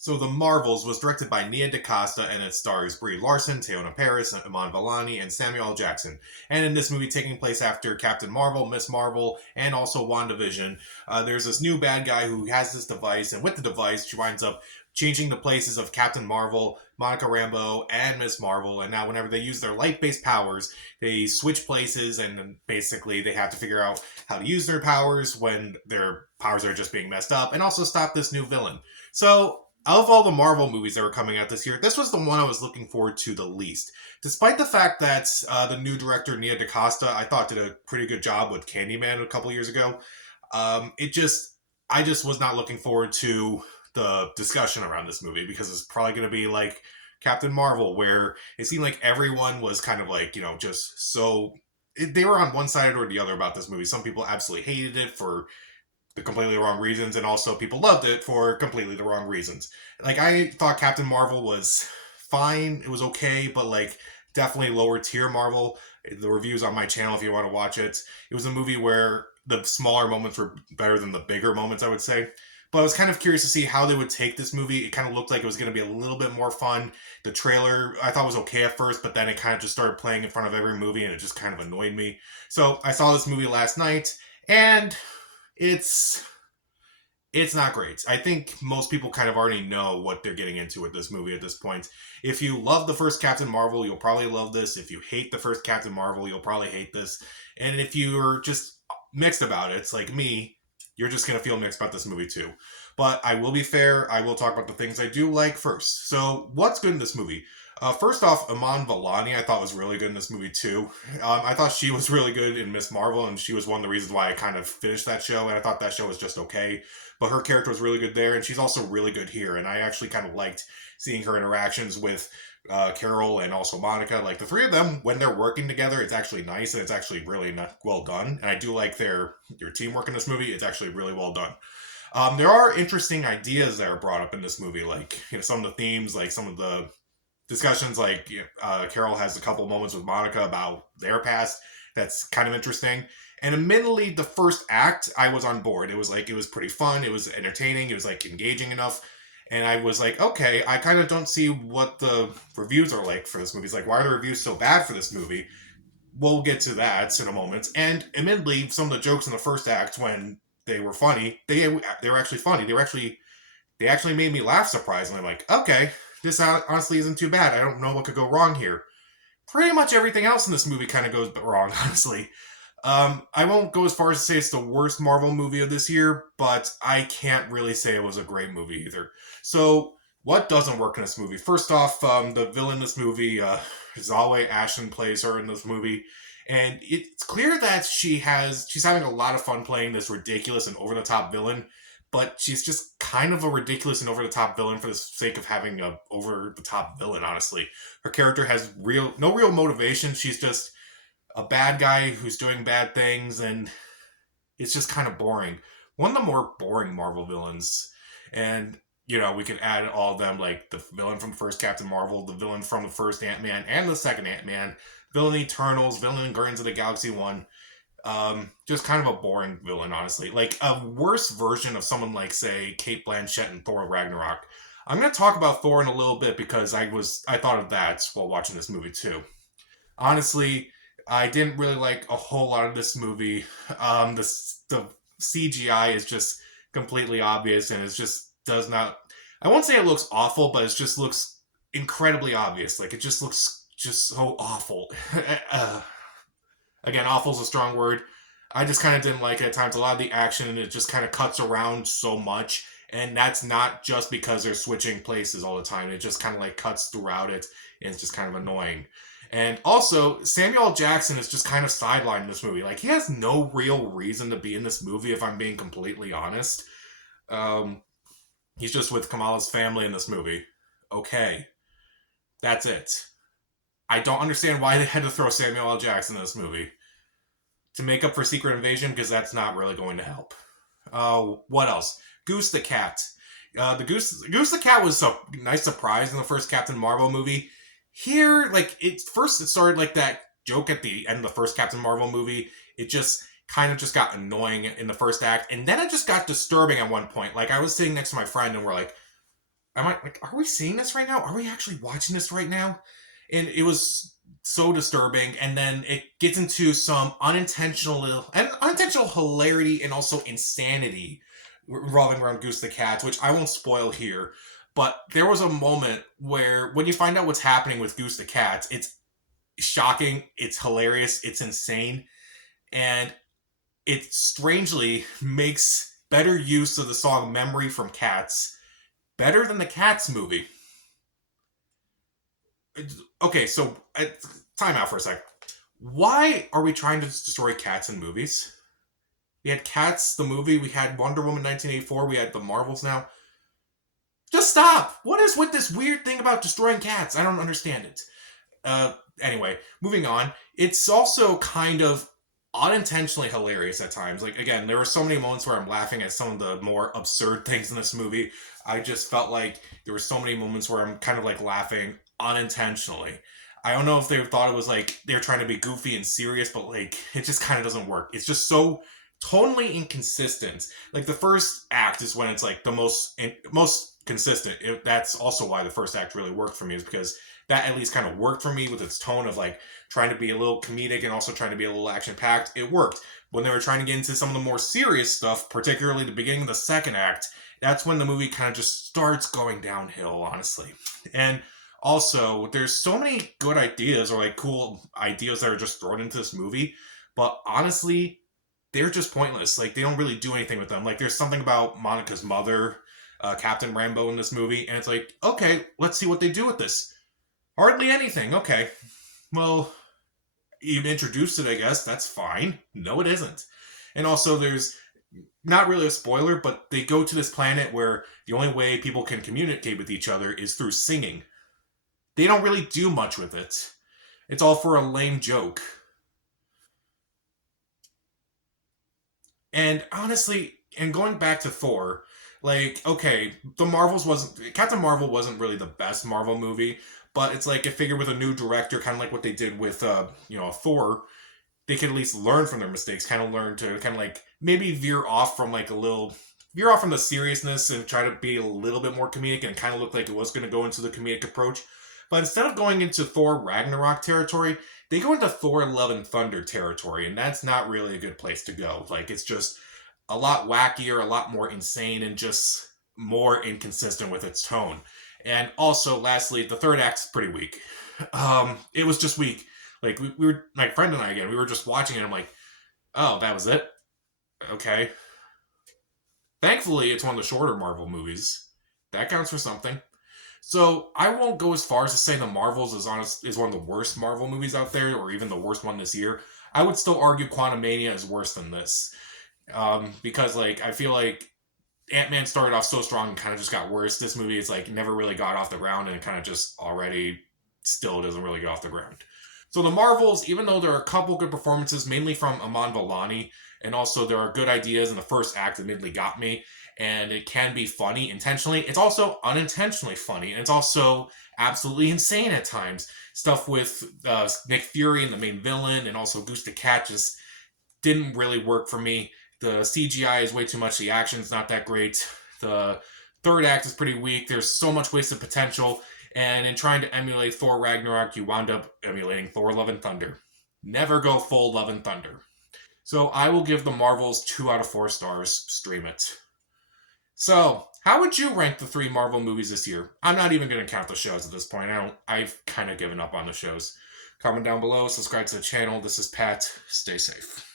So The Marvels was directed by Nia DaCosta and it stars Brie Larson, Teyonah Parris, Iman Vellani, and Samuel L. Jackson. And in this movie taking place after Captain Marvel, Miss Marvel, and also WandaVision, there's this new bad guy who has this device, and with the device, she winds up changing the places of Captain Marvel, Monica Rambeau, and Miss Marvel. And now whenever they use their light-based powers, they switch places and basically they have to figure out how to use their powers when their powers are just being messed up and also stop this new villain. So of all the Marvel movies that were coming out this year, this was the one I was looking forward to the least. Despite the fact that the new director, Nia DaCosta, I thought did a pretty good job with Candyman a couple years ago, I just was not looking forward to the discussion around this movie because it's probably going to be like Captain Marvel, where it seemed like everyone was kind of like, just so. They were on one side or the other about this movie. Some people absolutely hated it for the completely wrong reasons, and also people loved it for completely the wrong reasons. Like, I thought Captain Marvel was fine, it was okay, but like definitely lower tier Marvel. The reviews on my channel if you want to watch it. It was a movie where the smaller moments were better than the bigger moments, I would say. But I was kind of curious to see how they would take this movie. It kind of looked like it was going to be a little bit more fun. The trailer I thought was okay at first, but then it kind of just started playing in front of every movie, and it just kind of annoyed me. So I saw this movie last night, and it's it's not great. I think most people kind of already know what they're getting into with this movie at this point. If you love the first Captain Marvel, you'll probably love this. If you hate the first Captain Marvel, you'll probably hate this. And if you're just mixed about it, it's like me, you're just going to feel mixed about this movie too. But I will be fair. I will talk about the things I do like first. So, what's good in this movie? First off, Iman Vellani I thought was really good in this movie too. I thought she was really good in Miss Marvel, and she was one of the reasons why I kind of finished that show, and I thought that show was just okay. But her character was really good there, and she's also really good here, and I actually kind of liked seeing her interactions with Carol and also Monica. Like, the three of them, when they're working together, it's actually nice, and it's actually really well done. And I do like their teamwork in this movie. It's actually really well done. There are interesting ideas that are brought up in this movie, like some of the themes, like some of the discussions. Like Carol has a couple moments with Monica about their past. That's kind of interesting. And admittedly, the first act, I was on board. It was pretty fun. It was entertaining. It was like engaging enough. And I was like, okay, I kind of don't see what the reviews are like for this movie. It's like, why are the reviews so bad for this movie? We'll get to that in a moment. And admittedly, some of the jokes in the first act, when they were funny, they were actually funny. They actually made me laugh surprisingly. Like, okay, this honestly isn't too bad. I don't know what could go wrong here. Pretty much everything else in this movie kind of goes wrong, honestly. I won't go as far as to say it's the worst Marvel movie of this year, but I can't really say it was a great movie either. So, what doesn't work in this movie? First off, the villain in this movie, Zalwe Ashton plays her in this movie, and it's clear that she's having a lot of fun playing this ridiculous and over the top villain, but she's just kind of a ridiculous and over the top villain for the sake of having a over the top villain. Honestly, her character has no real motivation. She's just a bad guy who's doing bad things, and it's just kind of boring. One of the more boring Marvel villains, and we could add all of them, like the villain from the first Captain Marvel, the villain from the first Ant-Man and the second Ant-Man, villain in Eternals, villain in Guardians of the Galaxy 1. Just kind of a boring villain, honestly. Like a worse version of someone like, say, Kate Blanchett in Thor Ragnarok. I'm going to talk about Thor in a little bit because I thought of that while watching this movie too. Honestly, I didn't really like a whole lot of this movie. The CGI is just completely obvious, and it just does not. I won't say it looks awful, but it just looks incredibly obvious. Like, it just looks just so awful. Again, awful is a strong word. I just kind of didn't like it at times. A lot of the action, it just kind of cuts around so much. And that's not just because they're switching places all the time. It just kind of like cuts throughout it. And it's just kind of annoying. And also, Samuel L. Jackson is just kind of sidelined in this movie. Like, he has no real reason to be in this movie, if I'm being completely honest. He's just with Kamala's family in this movie. Okay. That's it. I don't understand why they had to throw Samuel L. Jackson in this movie. To make up for Secret Invasion, because that's not really going to help. What else? Goose the Cat. The Goose the Cat was a nice surprise in the first Captain Marvel movie. Here, like, it started like that joke at the end of the first Captain Marvel movie. It just kind of just got annoying in the first act, and then it just got disturbing at one point. Like, I was sitting next to my friend, and am I like, are we seeing this right now? Are we actually watching this right now? And it was so disturbing. And then it gets into some unintentional hilarity and also insanity revolving around Goose the Cat, which I won't spoil here. But there was a moment where when you find out what's happening with Goose the Cat, it's shocking, it's hilarious, it's insane, and it strangely makes better use of the song Memory from Cats better than the Cats movie. Okay, so time out for a sec. Why are we trying to destroy cats in movies? We had Cats, the movie, we had Wonder Woman 1984, we had the Marvels now. Just stop! What is with this weird thing about destroying cats? I don't understand it. Anyway, moving on. It's also kind of unintentionally hilarious at times. Like, again, there were so many moments where I'm laughing at some of the more absurd things in this movie. I just felt like there were so many moments where I'm kind of like laughing unintentionally. I don't know if they thought it was like they're trying to be goofy and serious, but like it just kind of doesn't work. It's just so tonally inconsistent. Like the first act is when it's like the most consistent. That's also why the first act really worked for me, is because that at least kind of worked for me with its tone of like trying to be a little comedic and also trying to be a little action packed. It worked. When they were trying to get into some of the more serious stuff, particularly the beginning of the second act, that's when the movie kind of just starts going downhill, honestly. And also, there's so many good ideas or like cool ideas that are just thrown into this movie, but honestly, they're just pointless. Like they don't really do anything with them. Like there's something about Monica's mother, Captain Rambo in this movie, and it's like, okay, let's see what they do with this. Hardly anything. Okay, well, you introduced it, I guess. That's fine. No, it isn't. And also, there's not really a spoiler, but they go to this planet where the only way people can communicate with each other is through singing. They don't really do much with it. It's all for a lame joke. And honestly, and going back to Thor, like, okay, the Marvels wasn't Captain Marvel wasn't really the best Marvel movie, but it's like I figure with a new director, kind of like what they did with Thor, they could at least learn from their mistakes, kind of learn to kind of like maybe veer off from the seriousness and try to be a little bit more comedic and kind of look like it was going to go into the comedic approach. But instead of going into Thor Ragnarok territory, they go into Thor Love and Thunder territory, and that's not really a good place to go. Like, it's just a lot wackier, a lot more insane, and just more inconsistent with its tone. And also, lastly, the third act's pretty weak. It was just weak. Like, we were, my friend and I, again, we were just watching it, and I'm like, oh, that was it? Okay. Thankfully, it's one of the shorter Marvel movies. That counts for something. So I won't go as far as to say the Marvels is one of the worst Marvel movies out there, or even the worst one this year. I would still argue Quantumania is worse than this, because like I feel like Ant-Man started off so strong and kind of just got worse. This movie is like never really got off the ground and it kind of just already still doesn't really get off the ground. So the Marvels, even though there are a couple good performances, mainly from Aman Vellani, and also there are good ideas in the first act that admittedly got me, and it can be funny intentionally, it's also unintentionally funny, and it's also absolutely insane at times. Stuff with Nick Fury and the main villain, and also Goose the Cat just didn't really work for me. The CGI is way too much, the action's not that great, the third act is pretty weak, there's so much wasted potential, and in trying to emulate Thor Ragnarok, you wound up emulating Thor Love and Thunder. Never go full Love and Thunder. So I will give the Marvels 2 out of 4 stars. Stream it. So, how would you rank the 3 Marvel movies this year? I'm not even going to count the shows at this point. I've kind of given up on the shows. Comment down below, subscribe to the channel. This is Pat. Stay safe.